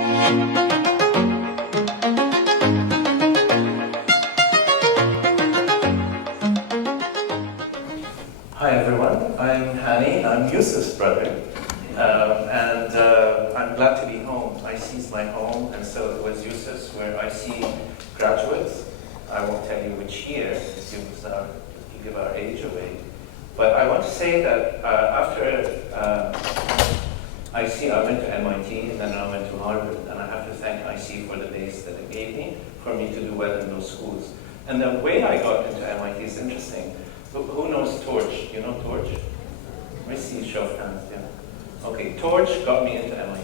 Hi everyone, I'm Hani, I'm Yusuf's brother, and I'm glad to be home. IC is my home, and so it was Yusuf's, where IC graduates. I won't tell you which year, because you give our age away. But I want to say that after IC, I went to MIT, and then I went to Harvard, and I have to thank IC for the base that it gave me for me to do well in those schools. And the way I got into MIT is interesting. Who knows Torch? You know Torch? Let me see, show of hands, yeah. Okay, Torch got me into MIT.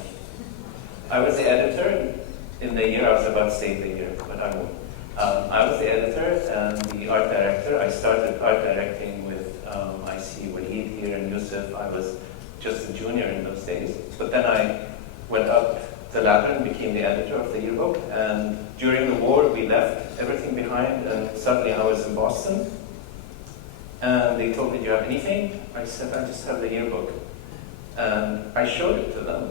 I was the editor in the year, I was about to say the year, but I won't. I was the editor and the art director. I started art directing with IC, Wahid here and Yusuf. I was just a junior in those days. But then I went up the ladder and became the editor of the yearbook. And during the war, we left everything behind, and suddenly I was in Boston. And they told me, do you have anything? I said, I just have the yearbook. And I showed it to them.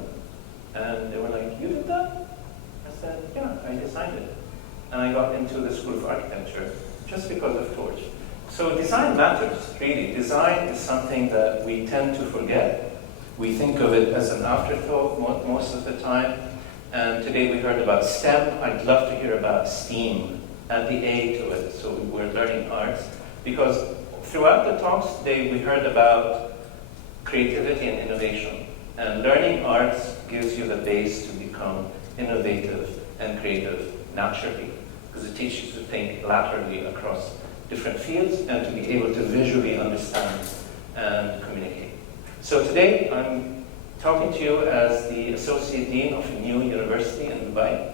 And they were like, you did that? I said, yeah, I designed it. And I got into the School of Architecture just because of Torch. So design matters, really. Design is something that we tend to forget. We think of it as an afterthought most of the time. And today we heard about STEM. I'd love to hear about STEAM, add the A to it. So we're learning arts. Because throughout the talks today, we heard about creativity and innovation. And learning arts gives you the base to become innovative and creative naturally, because it teaches you to think laterally across different fields and to be able to visually understand and communicate. So today, I'm talking to you as the Associate Dean of a new university in Dubai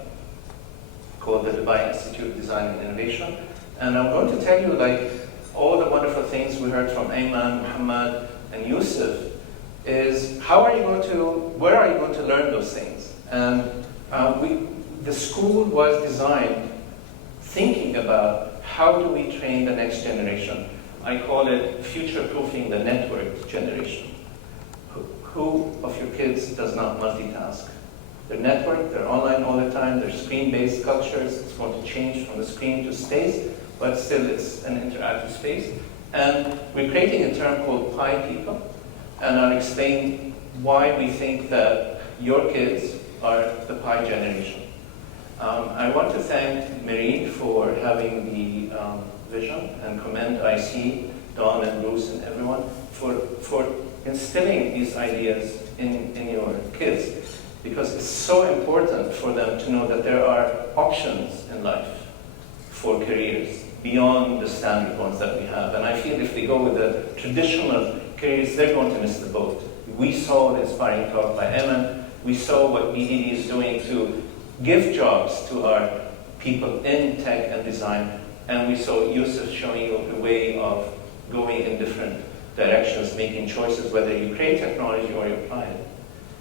called the Dubai Institute of Design and Innovation. And I'm going to tell you all the wonderful things we heard from Ayman, Muhammad, and Yusuf is where are you going to learn those things? And the school was designed thinking about how do we train the next generation. I call it future-proofing the networked generation. Who of your kids does not multitask? They're networked, they're online all the time, they're screen-based cultures. It's going to change from the screen to space, but still it's an interactive space. And we're creating a term called Pi people, and I'll explain why we think that your kids are the Pi generation. I want to thank Marine for having the vision and commend IC, Don and Bruce and everyone for instilling these ideas in your kids, because it's so important for them to know that there are options in life for careers beyond the standard ones that we have. And I feel if they go with the traditional careers, they're going to miss the boat. We saw the inspiring talk by Eman. We saw what DIDI is doing to give jobs to our people in tech and design. And we saw Yusuf showing you a way of going in different directions, making choices, whether you create technology or you apply it.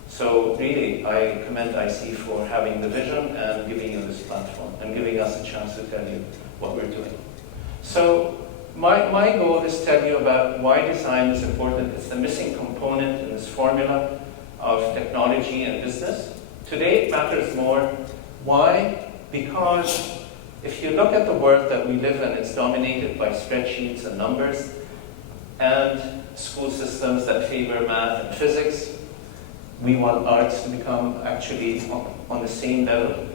So really, I commend IC for having the vision and giving you this platform and giving us a chance to tell you what we're doing. So my goal is to tell you about why design is important. It's the missing component in this formula of technology and business. Today it matters more. Why? Because if you look at the world that we live in, it's dominated by spreadsheets and numbers and school systems that favor math and physics. We want arts to become actually on the same level.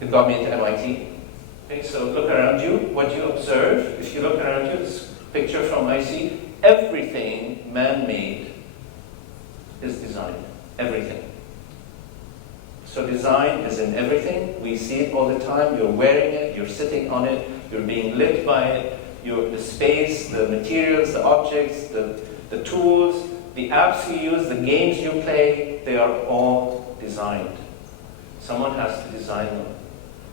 It got me into MIT. Okay, so look around you, what you observe. If you look around you, this picture from IC, everything man-made is designed, everything. So design is in everything. We see it all the time. You're wearing it, you're sitting on it, you're being lit by it. The space, the materials, the objects, the tools, the apps you use, the games you play, they are all designed. Someone has to design them.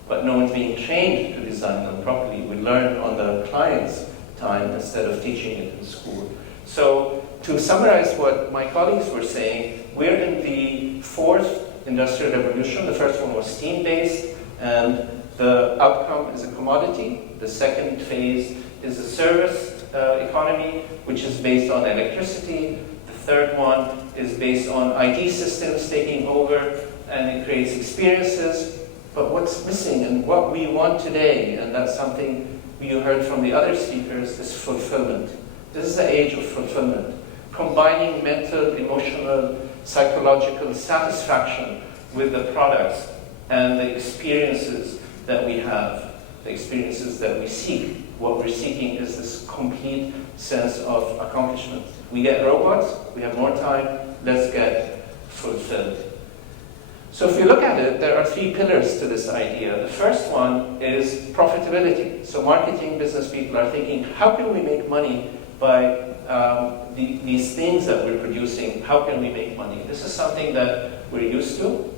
But no one's being trained to design them properly. We learn on the client's time instead of teaching it in school. So to summarize what my colleagues were saying, we're in the fourth industrial revolution. The first one was steam-based, and the outcome is a commodity. The second phase is a service economy, which is based on electricity. The third one is based on IT systems taking over, and it creates experiences. But what's missing and what we want today, and that's something you heard from the other speakers, is fulfillment. This is the age of fulfillment. Combining mental, emotional, psychological satisfaction with the products and the experiences that we have, the experiences that we seek. What we're seeking is this complete sense of accomplishment. We get robots, we have more time, let's get fulfilled. So if you look at it, there are 3 pillars to this idea. The first one is profitability. So marketing business people are thinking, how can we make money by these things that we're producing? How can we make money? This is something that we're used to,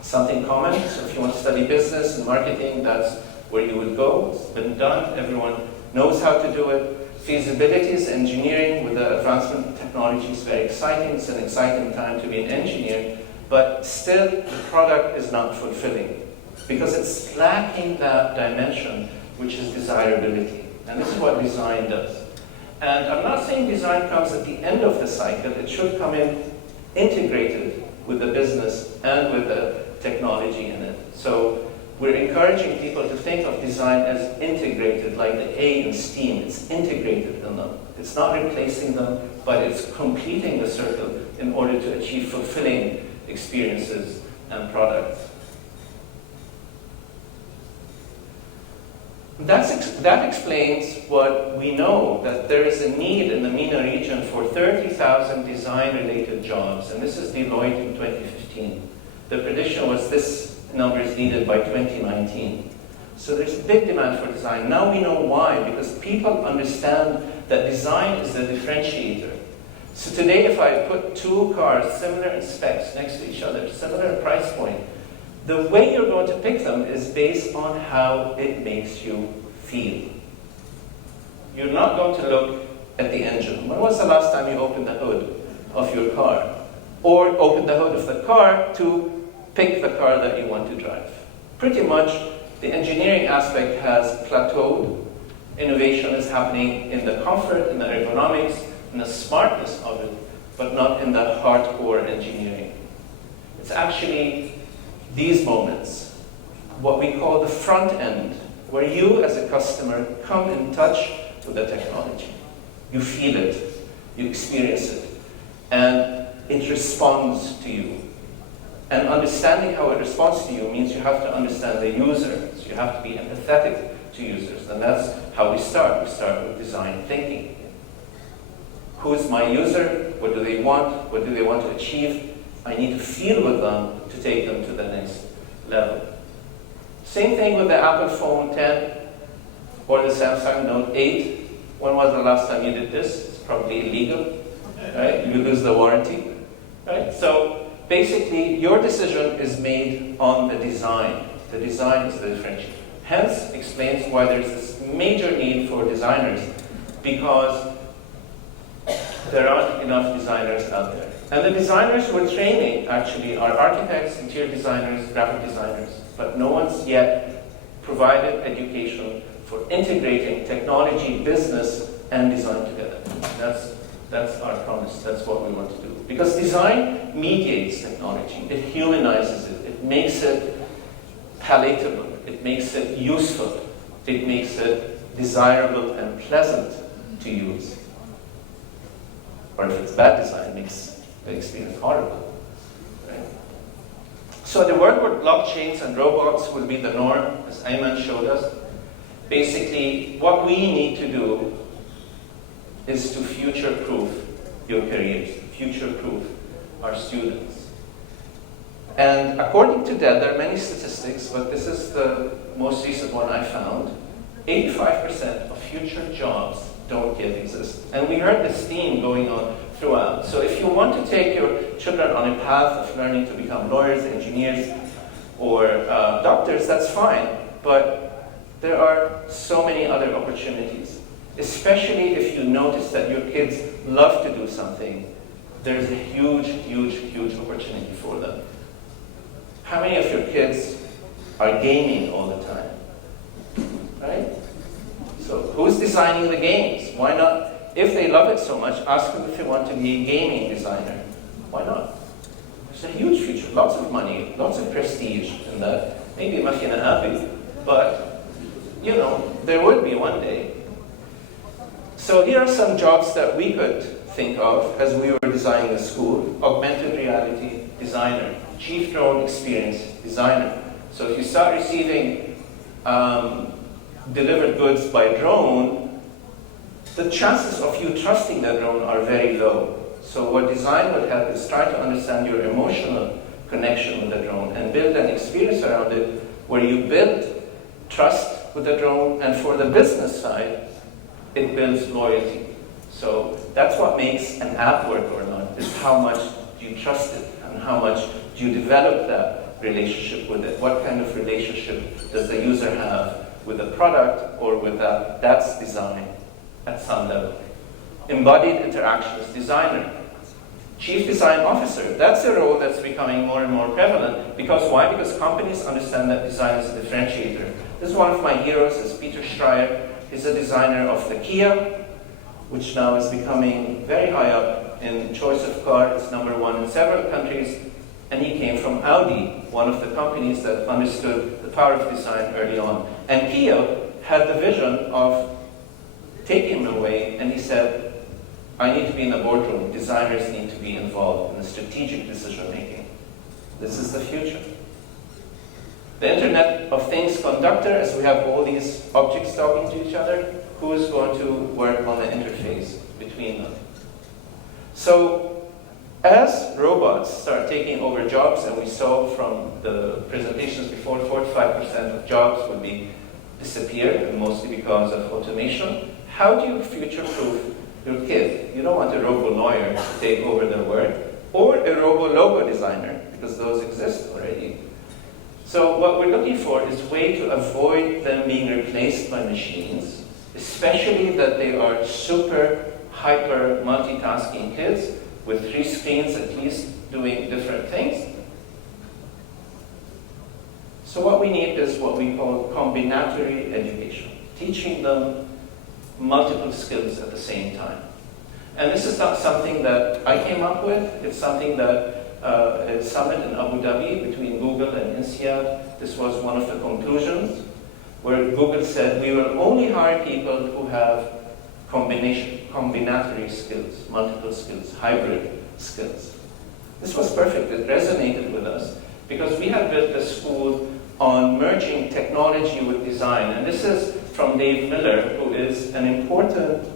something common. So if you want to study business and marketing, that's where you would go. It's been done. Everyone knows how to do it. Feasibilities, engineering with the advancement of technology is very exciting. It's an exciting time to be an engineer. But still, the product is not fulfilling because it's lacking that dimension, which is desirability. And this is what design does. And I'm not saying design comes at the end of the cycle. It should come in integrated with the business and with the technology in it. So we're encouraging people to think of design as integrated, like the A in STEAM. It's integrated in them. It's not replacing them, but it's completing the circle in order to achieve fulfilling experiences and products. That explains what we know, that there is a need in the MENA region for 30,000 design-related jobs, and this is Deloitte in 2015. The prediction was this number is needed by 2019. So there's big demand for design. Now we know why, because people understand that design is the differentiator. So today, if I put 2 cars, similar in specs, next to each other, similar in price point, the way you're going to pick them is based on how it makes you feel. You're not going to look at the engine. When was the last time you opened the hood of your car? Or opened the hood of the car to pick the car that you want to drive? Pretty much, the engineering aspect has plateaued. Innovation is happening in the comfort, in the ergonomics, in the smartness of it, but not in the hardcore engineering. It's actually these moments, what we call the front end, where you as a customer come in touch with the technology. You feel it, you experience it, and it responds to you. And understanding how it responds to you means you have to understand the user, so you have to be empathetic to users, and that's how we start. We start with design thinking. Who's my user? What do they want? What do they want to achieve? I need to feel with them to take them to the next level. Same thing with the Apple phone 10 or the Samsung Note 8. When was the last time you did this? It's probably illegal, right? You lose the warranty, right? So basically, your decision is made on the design. The design is the differentiator. Hence, explains why there's this major need for designers, because there aren't enough designers out there. And the designers we're training actually are architects, interior designers, graphic designers, but no one's yet provided education for integrating technology, business, and design together. That's our promise. That's what we want to do. Because design mediates technology. It humanizes it. It makes it palatable. It makes it useful. It makes it desirable and pleasant to use. Or if it's bad design, it makes the experience horrible. Right? So the world where blockchains and robots will be the norm, as Ayman showed us, basically what we need to do is to future-proof your careers, future-proof our students. And according to that, there are many statistics, but this is the most recent one I found. 85% of future jobs don't yet exist. And we heard this theme going on throughout. So if you want to take your children on a path of learning to become lawyers, engineers, or doctors, that's fine. But there are so many other opportunities. Especially if you notice that your kids love to do something, there's a huge, huge, huge opportunity for them. How many of your kids are gaming all the time? Right? So who's designing the games? Why not? If they love it so much, ask them if they want to be a gaming designer. Why not? There's It's a huge future, lots of money, lots of prestige in that. Maybe ما فينا happy, but you know, there would be one day. So here are some jobs that we could think of as we were designing the school. Augmented reality designer, chief drone experience designer. So if you start receiving delivered goods by drone, the chances of you trusting that drone are very low. So what design would help is try to understand your emotional connection with the drone and build an experience around it where you build trust with the drone, and for the business side, it builds loyalty. So that's what makes an app work or not, is how much do you trust it and how much do you develop that relationship with it. What kind of relationship does the user have with the product or with that? That's design at some level. Embodied interactions designer. Chief design officer, that's a role that's becoming more and more prevalent. Because why? Because companies understand that design is a differentiator. This is one of my heroes, is Peter Schreier. He's a designer of the Kia, which now is becoming very high up in choice of car. It's #1 in several countries. And he came from Audi, one of the companies that understood the power of design early on. And Kia had the vision of taking him away, and he said, I need to be in the boardroom. Designers need to be involved in the strategic decision making. This is the future. The Internet of Things conductor, as we have all these objects talking to each other, who is going to work on the interface between them? So, as robots start taking over jobs, and we saw from the presentations before, 45% of jobs would be disappear, and mostly because of automation. How do you future-proof your kid? You don't want a robo-lawyer to take over their work, or a robo-logo designer, because those exist already. So what we're looking for is a way to avoid them being replaced by machines, especially that they are super, hyper, multitasking kids with 3 screens at least doing different things. So what we need is what we call combinatory education, teaching them multiple skills at the same time. And this is not something that I came up with. It's something that a summit in Abu Dhabi between Google and INSEAD, this was one of the conclusions, where Google said we will only hire people who have combinatory skills, multiple skills, hybrid skills. This was perfect. It resonated with us because we had built the school on merging technology with design. And this is from Dave Miller, who is an important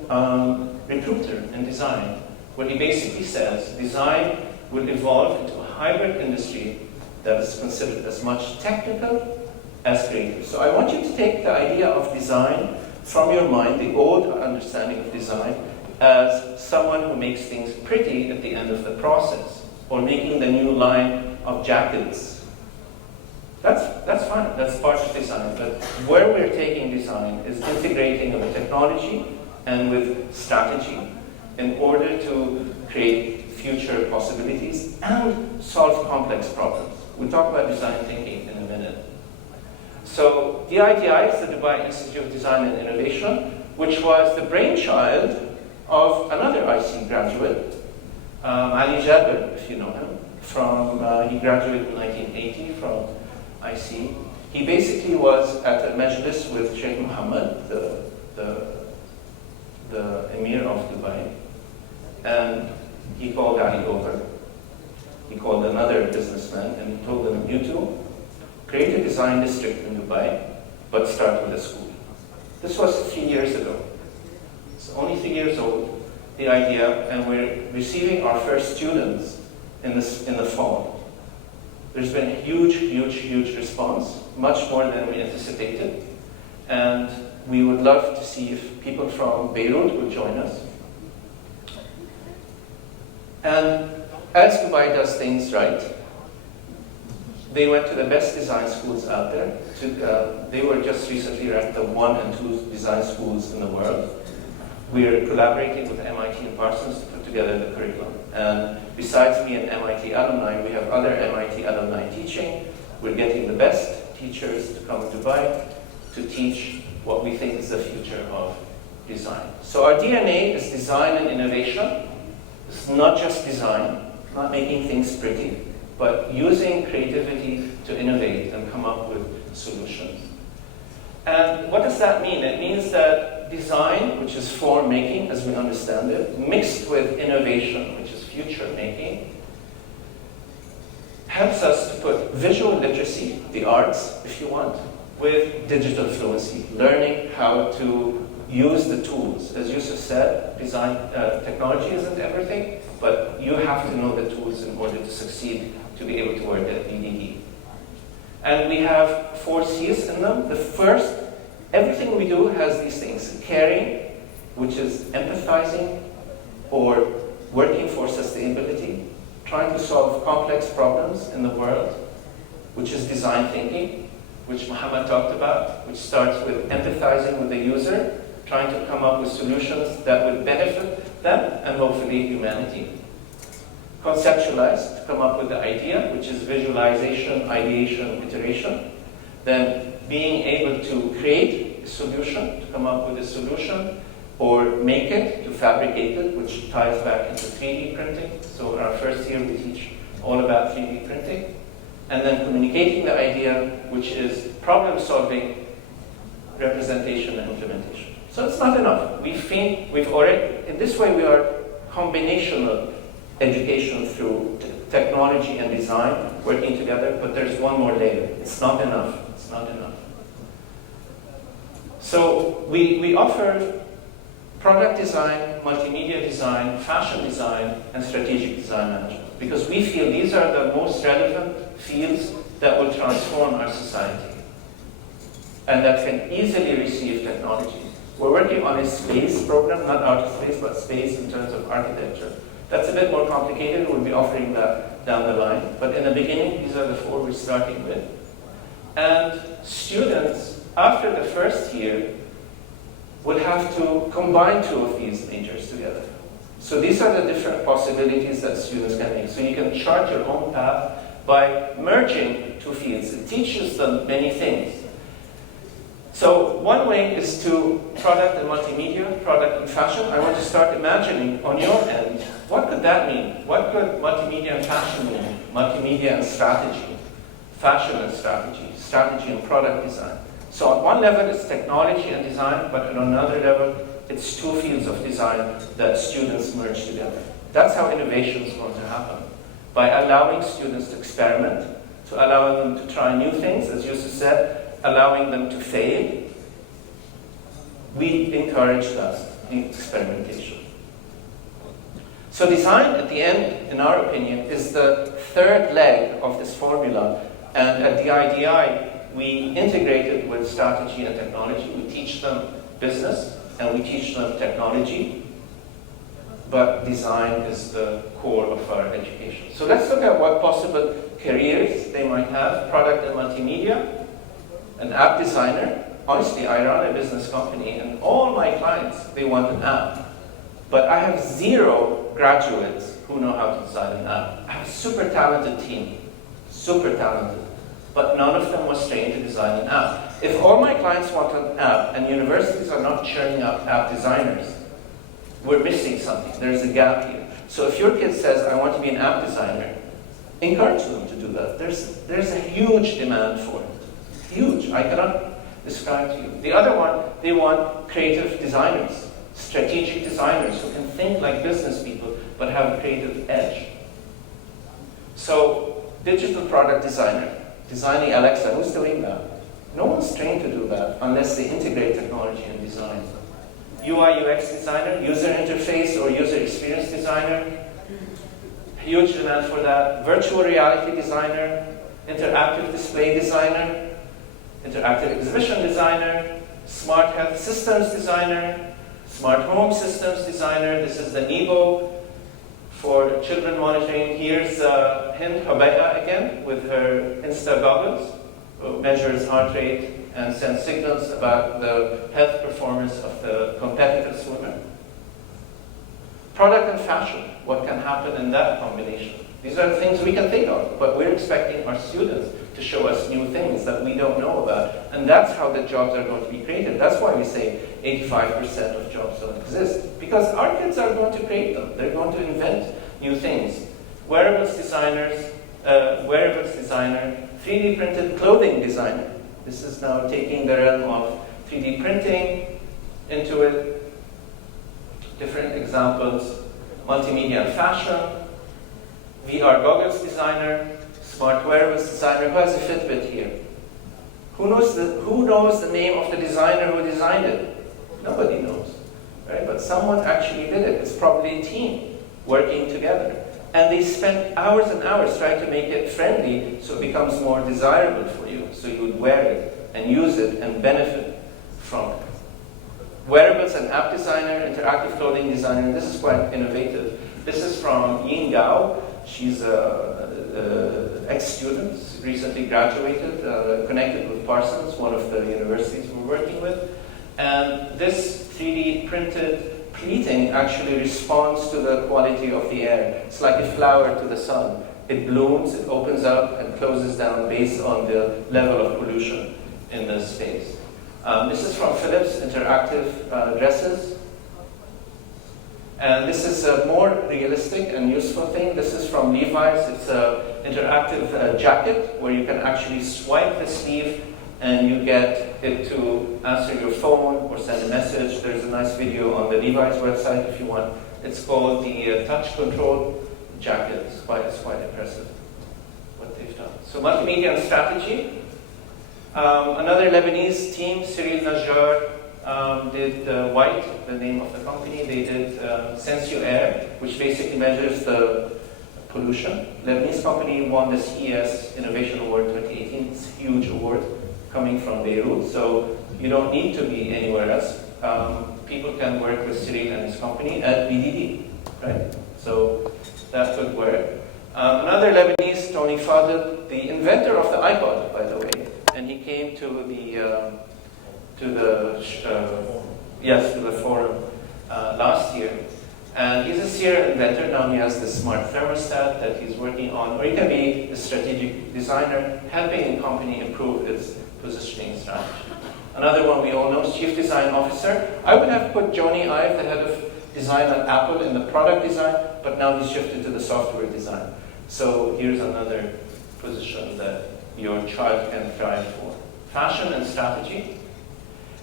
recruiter in design, where he basically says design will evolve into a hybrid industry that is considered as much technical as creative. So I want you to take the idea of design from your mind, the old understanding of design, as someone who makes things pretty at the end of the process, or making the new line of jackets. That's fine, that's part of design, but where we're taking design is integrating with technology and with strategy in order to create future possibilities and solve complex problems. We'll talk about design thinking in a minute. So DIDI is the Dubai Institute of Design and Innovation, which was the brainchild of another IC graduate, Ali Jabir, if you know him. He graduated in 1980 from IC. He basically was at a majlis with Sheikh Mohammed, the Emir of Dubai, and he called Ali over. He called another businessman and he told them, you two, create a design district in Dubai, but start with a school. This was 3 years ago. It's only 3 years old, the idea, and we're receiving our first students in the fall. There's been a huge response, much more than we anticipated. And we would love to see if people from Beirut would join us. And as Dubai does things right, they went to the best design schools out there. They were just recently ranked the 1 and 2 design schools in the world. We are collaborating with MIT and Parsons to put together the curriculum. And besides me and MIT alumni, we have other MIT alumni teaching. We're getting the best teachers to come to Dubai to teach what we think is the future of design. So our DNA is design and innovation. It's not just design, not making things pretty. but using creativity to innovate and come up with solutions. And what does that mean? It means that design, which is form making as we understand it, mixed with innovation, which is future making, helps us to put visual literacy, the arts, if you want, with digital fluency, learning how to use the tools. As Yusuf said, design technology isn't everything, but you have to know the tools in order to succeed, to be able to work at DIDI. And we have 4 C's in them. The first, everything we do has these things. Caring, which is empathizing or working for sustainability, trying to solve complex problems in the world, which is design thinking, which Muhammad talked about, which starts with empathizing with the user, trying to come up with solutions that would benefit them and hopefully humanity. Conceptualize, to come up with the idea, which is visualization, ideation, iteration. Then being able to create a solution, to come up with a solution, or make it, to fabricate it, which ties back into 3D printing. So in our first year we teach all about 3D printing. And then communicating the idea, which is problem solving, representation, and implementation. So it's not enough. We've already, in this way we are combinational education through technology and design working together, but there's one more layer. It's not enough. It's not enough. So we offer product design, multimedia design, fashion design, and strategic design management, because we feel these are the most relevant fields that will transform our society and that can easily receive technology. We're working on a space program, not outer space, but space in terms of architecture. That's a bit more complicated. We'll be offering that down the line. But in the beginning, these are the 4 we're starting with. And students, after the first year, will have to combine 2 of these majors together. So these are the different possibilities that students can make. So you can chart your own path by merging 2 fields. It teaches them many things. So one way is to product and multimedia, product and fashion. I want to start imagining on your end, what could that mean? What could multimedia and fashion mean? Multimedia and strategy, fashion and strategy, strategy and product design. So on one level it's technology and design, but on another level it's 2 fields of design that students merge together. That's how innovation is going to happen. By allowing students to experiment, to allowing them to try new things, as Yusuf said, allowing them to fail, we encourage that, the experimentation. So design, at the end, in our opinion, is the 3rd leg of this formula. And at DIDI, we integrate it with strategy and technology. We teach them business, and we teach them technology. But design is the core of our education. So let's look at what possible careers they might have. Product and multimedia. An app designer. Honestly, I run a business company, and all my clients, they want an app. But I have 0 graduates who know how to design an app. I have a super talented team, super talented. But none of them was trained to design an app. If all my clients want an app, and universities are not churning out app designers, we're missing something. There's a gap here. So if your kid says, I want to be an app designer, encourage them to do that. There's a huge demand for it. Huge. I cannot describe to you. The other one, they want creative designers, strategic designers who can think like business people but have a creative edge. So, digital product designer, designing Alexa, who's doing that? No one's trained to do that unless they integrate technology and design. UI UX designer, user interface or user experience designer, huge demand for that. Virtual reality designer, interactive display designer, interactive exhibition designer, smart health systems designer, smart home systems designer. This is the Nebo for children monitoring. Here's Hind Hubaiha again with her Insta goggles, who measures heart rate and sends signals about the health performance of the competitive swimmer. Product and fashion, what can happen in that combination? These are the things we can think of, but we're expecting our students to show us new things that we don't know about. And that's how the jobs are going to be created. That's why we say 85% of jobs don't exist. Because our kids are going to create them. They're going to invent new things. Wearables designers, wearables designer, 3D printed clothing designer. This is now taking the realm of 3D printing into it. Different examples, multimedia and fashion, VR goggles designer, smart wearables designer. Who has a Fitbit here? Who knows the name of the designer who designed it? Nobody knows, right? But someone actually did it. It's probably a team working together. And they spent hours and hours trying to make it friendly so it becomes more desirable for you. So you would wear it and use it and benefit from it. Wearables and app designer, interactive clothing designer. This is quite innovative. This is from Yin Gao. She's an ex-student, recently graduated, connected with Parsons, one of the universities we're working with. And this 3D printed pleating actually responds to the quality of the air. It's like a flower to the sun. It blooms, it opens up, and closes down based on the level of pollution in the space. This is from Philips, interactive dresses. And this is a more realistic and useful thing. This is from Levi's. It's an interactive jacket where you can actually swipe the sleeve and you get it to answer your phone or send a message. There's a nice video on the Levi's website if you want. It's called the touch control jacket. It's quite impressive what they've done. So multimedia and strategy. Another Lebanese team, Cyril Najjar, did White, the name of the company. They did Sensu Air, which basically measures the pollution. Lebanese company won the CES Innovation Award 2018. It's a huge award coming from Beirut, so you don't need to be anywhere else. People can work with Cyril and his company at DIDI, right? So that could work. Another Lebanese, Tony Fadel, the inventor of the iPod, by the way. And he came to the forum last year. And he's a serial inventor. Now he has this smart thermostat that he's working on. Or he can be a strategic designer, helping a company improve its positioning strategy. Another one we all know, Chief Design Officer. I would have put Joni Ive, the head of design at Apple, in the product design, but now he's shifted to the software design. So here's another position that your child can thrive for. Fashion and strategy.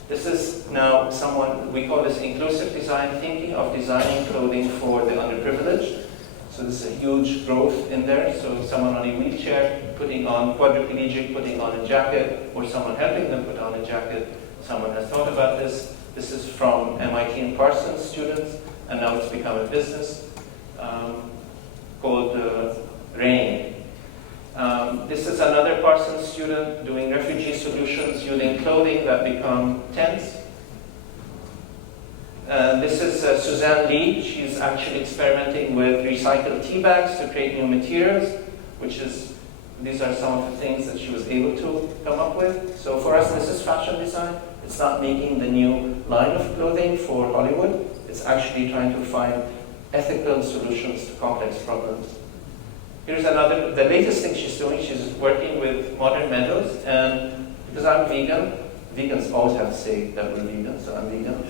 This is now someone, we call this inclusive design, thinking of designing clothing for the underprivileged. So this is a huge growth in there. So someone on a wheelchair putting on quadriplegic, putting on a jacket, or someone helping them put on a jacket. Someone has thought about this. This is from MIT and Parsons students, and now it's become a business called RAIN. This is another Parsons student doing refugee solutions using clothing that become tents. This is Suzanne Lee. She's actually experimenting with recycled tea bags to create new materials, these are some of the things that she was able to come up with. So for us, this is fashion design. It's not making the new line of clothing for Hollywood. It's actually trying to find ethical solutions to complex problems. Here's another, the latest thing she's doing. She's working with modern metals, and because I'm vegan, vegans always have to say that we're vegan, so I'm vegan.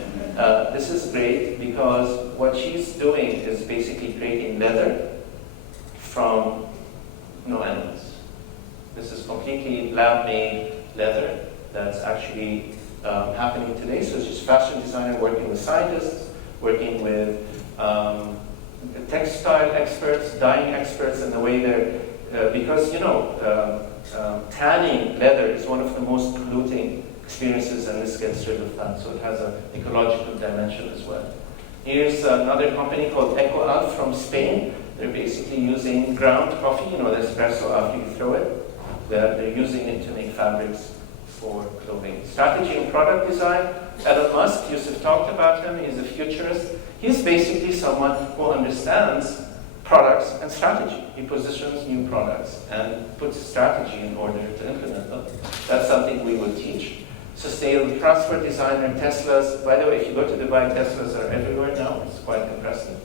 This is great because what she's doing is basically creating leather from no animals. This is completely lab-made leather that's actually happening today. So she's a fashion designer working with scientists, working with textile experts, dyeing experts, and the way they're, because tanning leather is one of the most polluting experiences, and this gets rid of that. So it has an ecological dimension as well. Here's another company called EcoAlf from Spain. They're basically using ground coffee, the espresso after you throw it. They're using it to make fabrics for clothing. Strategy and product design. Elon Musk, Yusuf talked about him. He's a futurist. He's basically someone who understands products and strategy. He positions new products and puts strategy in order to implement them. That's something we will teach. Sustainable transport designer, Teslas. By the way, if you go to Dubai, Teslas are everywhere now. It's quite impressive.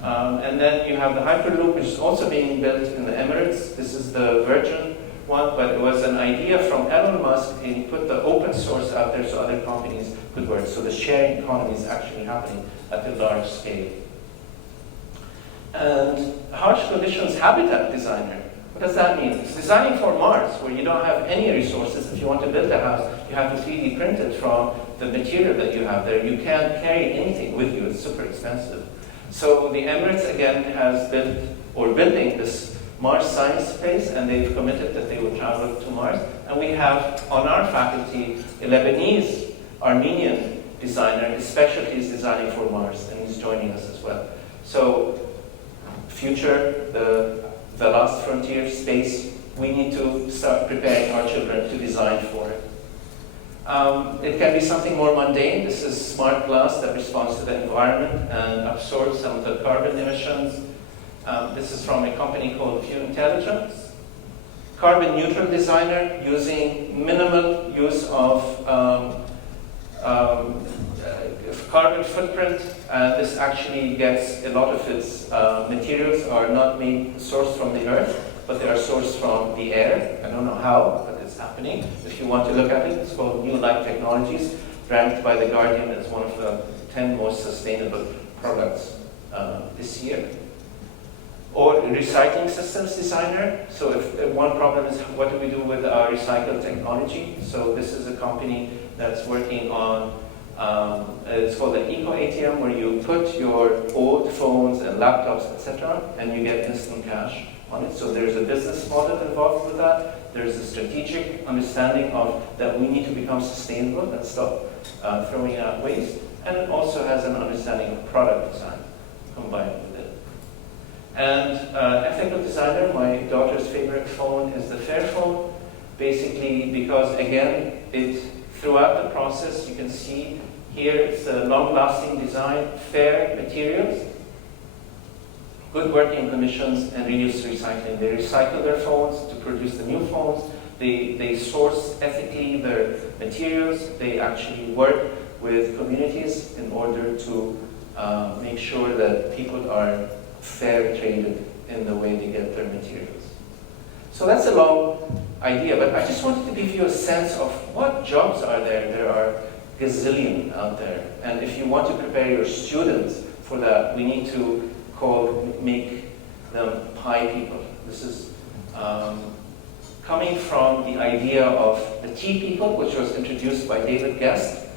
And then you have the Hyperloop, which is also being built in the Emirates. This is the Virgin one, but it was an idea from Elon Musk, and he put the open source out there so other companies could work. So the sharing economy is actually happening at a large scale. And harsh conditions habitat designer. What does that mean? It's designing for Mars, where you don't have any resources. If you want to build a house, you have to 3D print it from the material that you have there. You can't carry anything with you. It's super expensive. So the Emirates, again, has built, or building this Mars science space, and they've committed that they will travel to Mars. And we have on our faculty a Lebanese Armenian designer. His specialty is designing for Mars, and he's joining us as well. So future, the last frontier, space, we need to start preparing our children to design for it. It can be something more mundane. This is smart glass that responds to the environment and absorbs some of the carbon emissions. This is from a company called Untitled. Carbon neutral designer using minimal use of carbon footprint. This actually gets a lot of its materials are not sourced from the earth, but they are sourced from the air. I don't know how, but it's happening. If you want to look at it, it's called New Light Technologies, ranked by The Guardian as one of the 10 most sustainable products this year. Or recycling systems designer. So if one problem is what do we do with our recycled technology? So this is a company that's working on, it's called an Eco ATM, where you put your old phones and laptops, etc., and you get instant cash on it. So there's a business model involved with that. There's a strategic understanding of that we need to become sustainable and stop throwing out waste. And it also has an understanding of product design combined with it. And ethical designer, my daughter's favorite phone is the Fairphone, basically because, again, throughout the process, you can see here it's a long-lasting design, fair materials, good working conditions, and reuse recycling. They recycle their phones to produce the new phones. They source ethically their materials. They actually work with communities in order to make sure that people are fair traded in the way they get their materials. So that's a long idea, but I just wanted to give you a sense of what jobs are there. There are gazillion out there, and if you want to prepare your students for that, we need to make them pie people. This is coming from the idea of the tea people, which was introduced by David Guest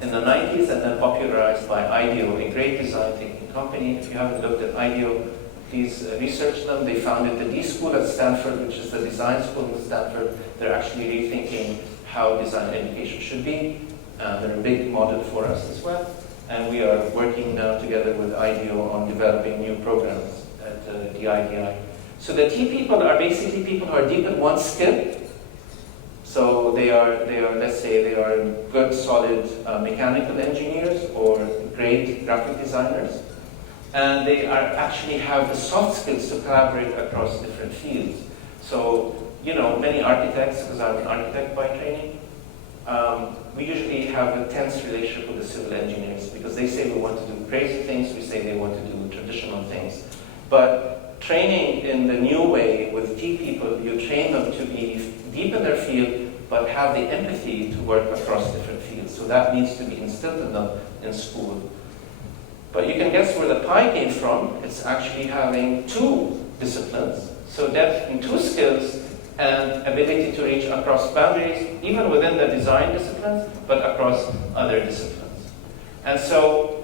in the 90s and then popularized by IDEO, a great design thinking company. If you haven't looked at IDEO, please research them. They founded the D School at Stanford, which is the design school in Stanford. They're actually rethinking how design education should be. They're a big model for us as well. And we are working now together with IDEO on developing new programs at DIDI. So the T people are basically people who are deep in one skill. So they are, let's say, they are good, solid mechanical engineers or great graphic designers. And they actually have the soft skills to collaborate across different fields. So, many architects, because I'm an architect by training, we usually have a tense relationship with the civil engineers because they say we want to do crazy things, we say they want to do traditional things. But training in the new way with T people, you train them to be deep in their field, but have the empathy to work across different fields. So that needs to be instilled in them in school. But you can guess where the pie came from. It's actually having two disciplines. So depth in two skills and ability to reach across boundaries, even within the design disciplines, but across other disciplines. And so,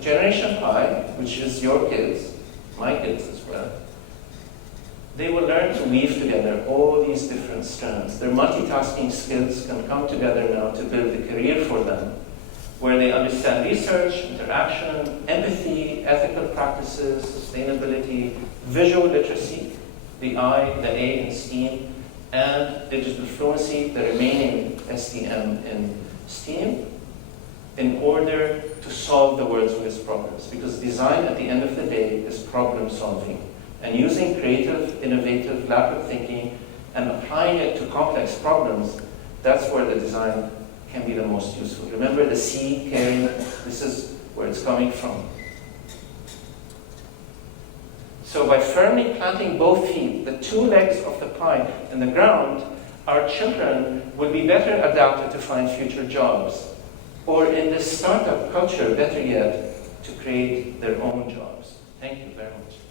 Generation Pi, which is your kids, my kids as well, they will learn to weave together all these different strands. Their multitasking skills can come together now to build a career for them, where they understand research, interaction, empathy, ethical practices, sustainability, visual literacy, the I, the A in STEAM, and digital fluency, the remaining STM in STEAM, in order to solve the world's biggest problems. Because design, at the end of the day, is problem solving. And using creative, innovative, lateral thinking, and applying it to complex problems, that's where the design can be the most useful. Remember the C, caring, this is where it's coming from. So by firmly planting both feet, the two legs of the pie in the ground, our children will be better adapted to find future jobs. Or in this startup culture, better yet, to create their own jobs. Thank you very much.